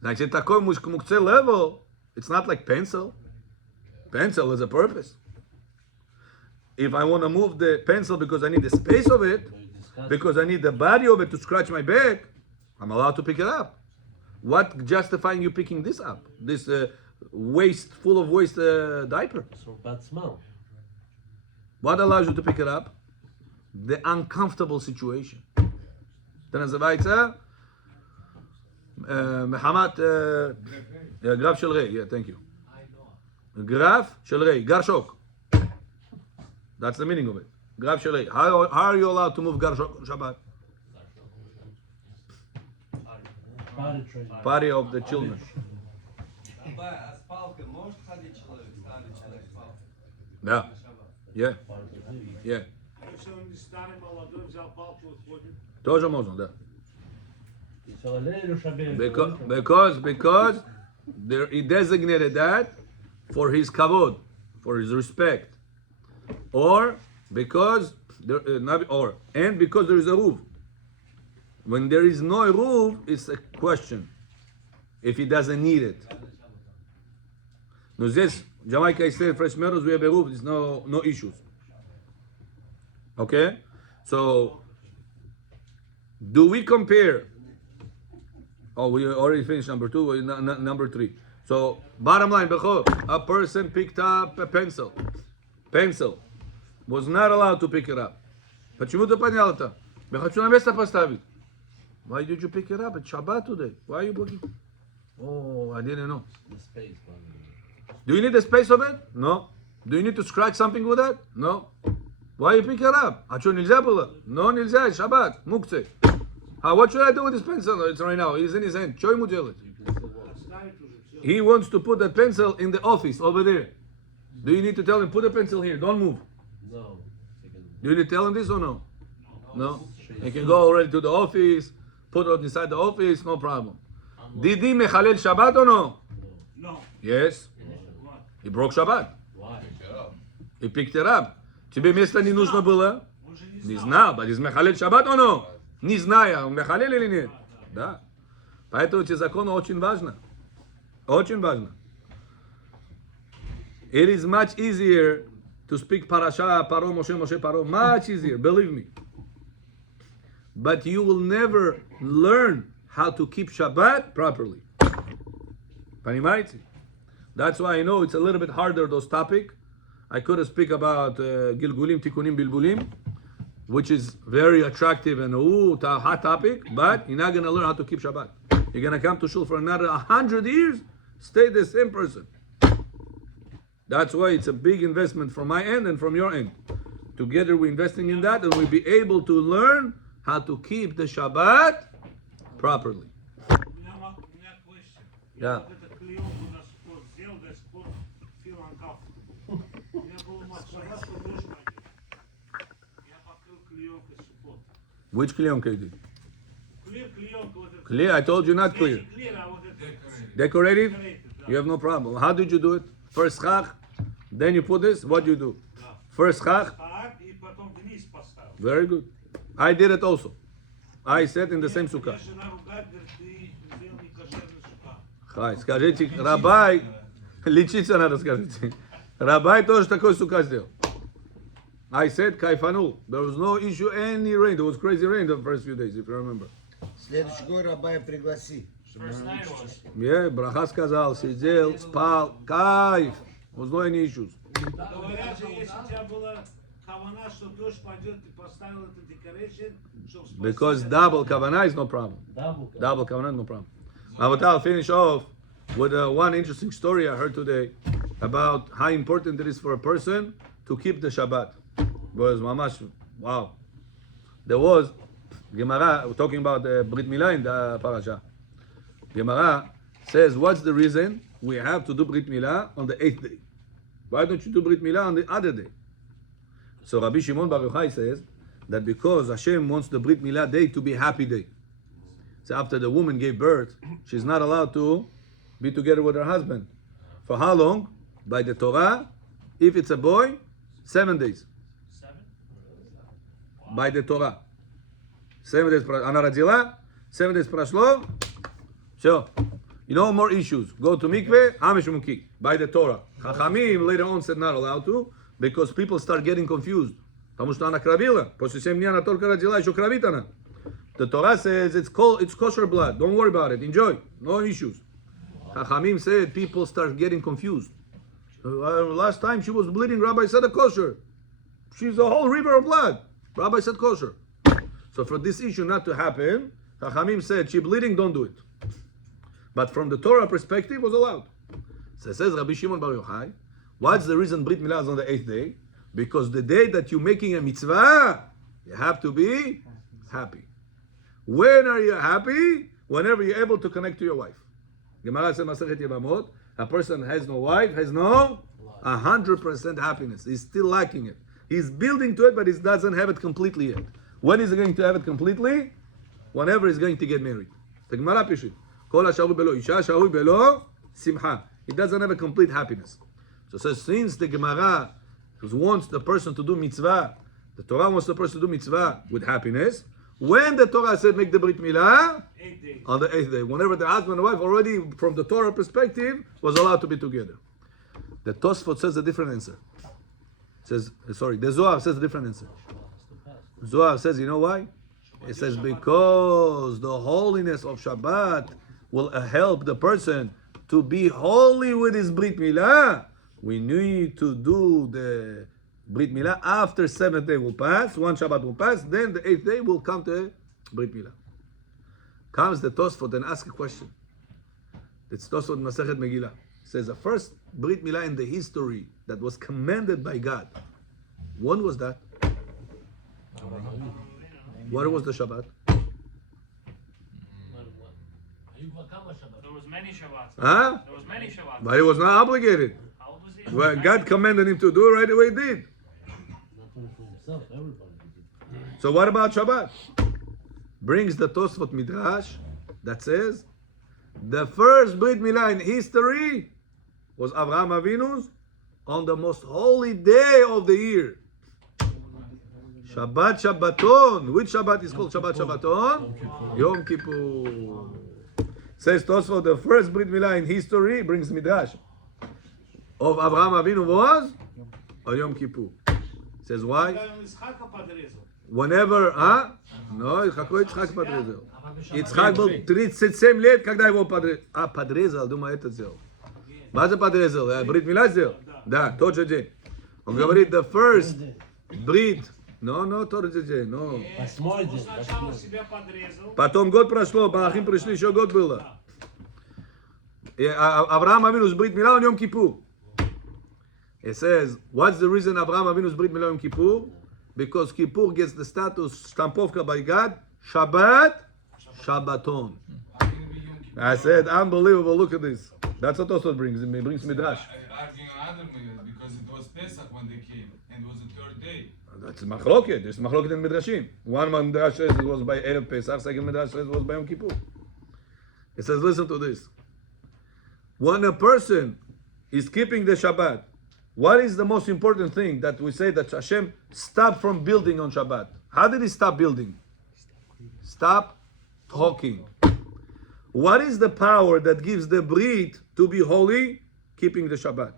Значит, такой muktzeh level, it's not like pencil. Pencil has a purpose. If I want to move the pencil because I need the space of it, because I need the body of it to scratch my back, I'm allowed to pick it up. What justifying you picking this up? This full of waste diaper? So bad smell. What allows you to pick it up? The uncomfortable situation. Then называется מחמת גרף של רי. Yeah, thank you. גרף של רי, גרשוק. That's the meaning of it. גרף של רי. How are you allowed to move גרשוק on Shabbat? Party of the children. Yeah. Yeah. Yeah. Если он старый, молодой, взял палку, отходит. Тоже можно, да. Because Because he designated that for his kavod, for his respect, or because because there is a roof. When there is no roof, it's a question if he doesn't need it. No, this Jamaica is still Fresh Meadows. We have a roof. There's no issues. Okay, so do we compare? Oh, we already finished number 2. Number 3. So, bottom line, a person picked up a pencil. Pencil. Was not allowed to pick it up. Почему ты поднял это? Я хочу на место поставить. Why did you pick it up? It's Shabbat today. Why are you blocking? Oh, I didn't know. The space one. Do you need the space of it? No. Do you need to scratch something with that? No. Why you pick it up? А что, нельзя было? No, нельзя, it's Shabbat. Мукце. What should I do with this pencil? It's right now. It's in his hand. Что ему делать? He wants to put the pencil in the office over there. Do you need to tell him, put the pencil here, don't move? No. Do you need to tell him this or no? No. He can go already to the office, put it inside the office, no problem. Did he mechalel Shabbat or no? No. Yes. He broke Shabbat. Why? He picked it up. Тебе место не нужно было? Не знал. But is мехалель Shabbat or no? Не зная, он мехалель или нет? Да. Поэтому эти законы очень важны. Очень важно. It is much easier to speak parasha, paro, Moshe, Moshe, paro. Much easier, believe me. But you will never learn how to keep Shabbat properly. Понимаете? That's why I know it's a little bit harder, those topics. I could speak about Gilgulim, Tikunim, Bilbulim, which is very attractive and hot topic, but you're not going to learn how to keep Shabbat. You're going to come to shul for another 100 years, stay the same person. That's why it's a big investment from my end and from your end. Together we're investing in that and we'll be able to learn how to keep the Shabbat properly. У меня question. Yeah. Вот эту клеенку на спорт сделал, до сих пор feel uncomfortable. У меня был Шаббат, что дождь пойдет. Я покрыл клеенкой суппорт. Which клеенка you did? Клеенка вот эта. Clear? I told you not clear. Clear, а вот это. Decorative? Decorated, да. You have no problem. How did you do it? First chach, then you put this. What do you do? Да. First chach. Так, и потом вниз поставил. Very good. I did it also. I sat in the same sukkah. Меня жена ругает, говорит, ты сделал некошерный сука. Хай, скажите, Рабай, лечиться надо, скажите. Рабай тоже такой сука сделал. I said кайфанул. There was no issue, any rain. There was crazy rain the first few days, if you remember. Следующий год Рабая пригласи. First night was. Yeah, браха сказал, сидел, спал, кайф. Was no any issues. Говорят же, если у тебя была кавана, что дождь пойдет, ты поставил это decoration, чтобы спасти. Because double kavanah is no problem. Double kavanah is no problem. But I'll finish off with one interesting story I heard today about how important it is for a person to keep the Shabbat. Was mamash, wow. There was Gemara, we're talking about the Brit Milah in the parasha. Gemara says, what's the reason we have to do Brit Milah on the 8th day? Why don't you do Brit Milah on the other day? So Rabbi Shimon Bar Yochai says that because Hashem wants the Brit Milah day to be a happy day. So after the woman gave birth, she's not allowed to be together with her husband. For how long? By the Torah, if it's a boy, 7 days. 7? By the Torah. 7 days, она родила, 7 days прошло, все. You know, more issues. Go to mikveh, hamish muki. By the Torah. Chachamim later on said not allowed to, because people start getting confused. Потому что она кровила. После 7 дней она только родила, еще кровит она. The Torah says it's kosher blood. Don't worry about it. Enjoy. No issues. Chachamim said people start getting confused. Last time she was bleeding, Rabbi said a kosher. She's a whole river of blood. Rabbi said kosher. So for this issue not to happen, Chachamim said, she bleeding, don't do it. But from the Torah perspective, it was allowed. So it says Rabbi Shimon Bar Yochai, what's the reason Brit Milah is on the 8th day? Because the day that you're making a mitzvah, you have to be happy. When are you happy? Whenever you're able to connect to your wife. Gemara says, Masechet Yevamot, a person has no wife, has no 100% happiness. He's still lacking it. He's building to it, but he doesn't have it completely yet. When is he going to have it completely? Whenever he's going to get married. The Gemara pishit. Kol ha'sharu belo isha, sharu belo simcha. He doesn't have a complete happiness. So it says, since the Gemara wants the person to do mitzvah, the Torah wants the person to do mitzvah with happiness, when the Torah said make the Brit Milah? 8 days. On the 8th day. Whenever the husband and wife already, from the Torah perspective, was allowed to be together. The Tosfot says a different answer. The Zohar says a different answer. Zohar says, you know why? It says because the holiness of Shabbat will help the person to be holy with his Brit Milah, we need to do the Brit Milah after 7th day will pass, one Shabbat will pass, then the 8th day will come to Brit Milah. Comes the Tosfot and asks a question. It's Tosfot Masechet Megillah. Says the first Brit Milah in the history that was commanded by God. When was that? What was the Shabbat? There was many Shabbats. Huh? There was many Shabbats. But he was not obligated. How old was he? Well, God commanded him to do it right away, he did. Not only for himself, everybody did it. So what about Shabbat? Brings the Tosfot Midrash that says the first Brit Milah in history was Avraham Avinu's on the most holy day of the year. Shabbat Shabbaton. Which Shabbat is called Shabbat Shabbaton? Yom Kippur. Says Tosfot, the first Brit Milah in history, brings Midrash, of Avraham Avinu was on Yom Kippur. Says why? Whenever, No, какой Ицхак подрезал? Ицхак был 37 лет, когда его подрезал. Подрезал, думаю, это сделал. Маза подрезал, Брит Мила сделал? Да, тот же день. Он говорит, the first Brit. No, тот же день, no. Восьмой день. Сначала себя подрезал. Потом год прошло, Малахим пришли, еще год было. Авраам Авину's Brit Milah on Yom Kippur. It says, what's the reason Avraham Avinu's Brit Milah on Yom Kippur? Because Kippur gets the status Stampovka by God, Shabbat, Shabbaton. I said, unbelievable, look at this. That's what also brings Midrash. Arguing other because it was Pesach when they came, and it was the third day. That's machloket. There's machloket in Midrashim. One Midrash says it was by Erev Pesach, second Midrash says it was by Yom Kippur. It says, listen to this. When a person is keeping the Shabbat, what is the most important thing that we say that Hashem stopped from building on Shabbat? How did he stop building? Stop talking. What is the power that gives the Brit to be holy? Keeping the Shabbat.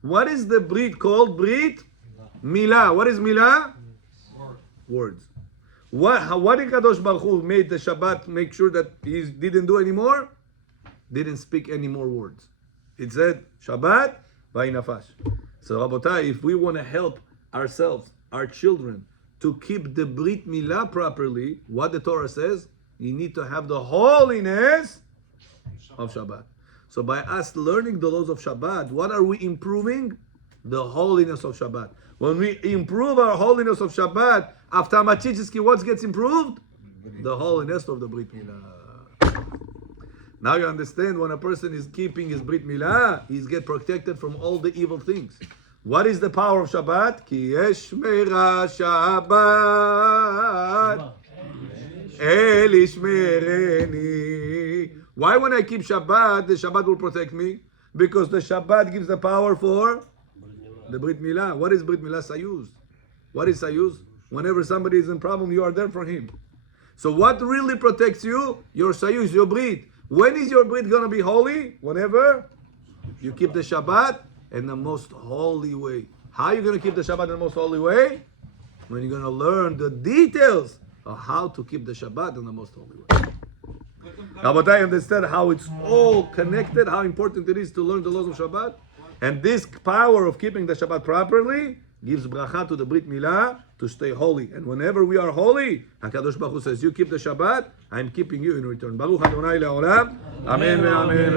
What is the Brit called? Brit Milah. What is Milah? Words. What did Kadosh Baruch Hu made the Shabbat make sure that he didn't do anymore? Didn't speak any more words. It said Shabbat v'inafash. So Rabotai, if we want to help ourselves, our children, to keep the Brit Milah properly, what the Torah says, you need to have the holiness of Shabbat. So by us learning the laws of Shabbat, what are we improving? The holiness of Shabbat. When we improve our holiness of Shabbat, after Machichiski, what gets improved? The holiness of the Brit Milah. Now you understand, when a person is keeping his Brit Milah, he's get protected from all the evil things. What is the power of Shabbat? Ki yesh meira Shabbat el ishmereni. Why when I keep Shabbat, the Shabbat will protect me? Because the Shabbat gives the power for the Brit Milah. What is Brit Milah? Sayuz. What is Sayuz? Whenever somebody is in problem, you are there for him. So what really protects you? Your Sayuz, your Brit. When is your Brit going to be holy? Whenever you keep the Shabbat in the most holy way. How are you going to keep the Shabbat in the most holy way? When you're going to learn the details of how to keep the Shabbat in the most holy way. Rabotai, understand how it's all connected, how important it is to learn the laws of Shabbat. And this power of keeping the Shabbat properly gives bracha to the Brit Milah to stay holy. And whenever we are holy, HaKadosh Baruch Hu says, you keep the Shabbat, I'm keeping you in return. Baruch Adonai Le'olam. Amen. Amen.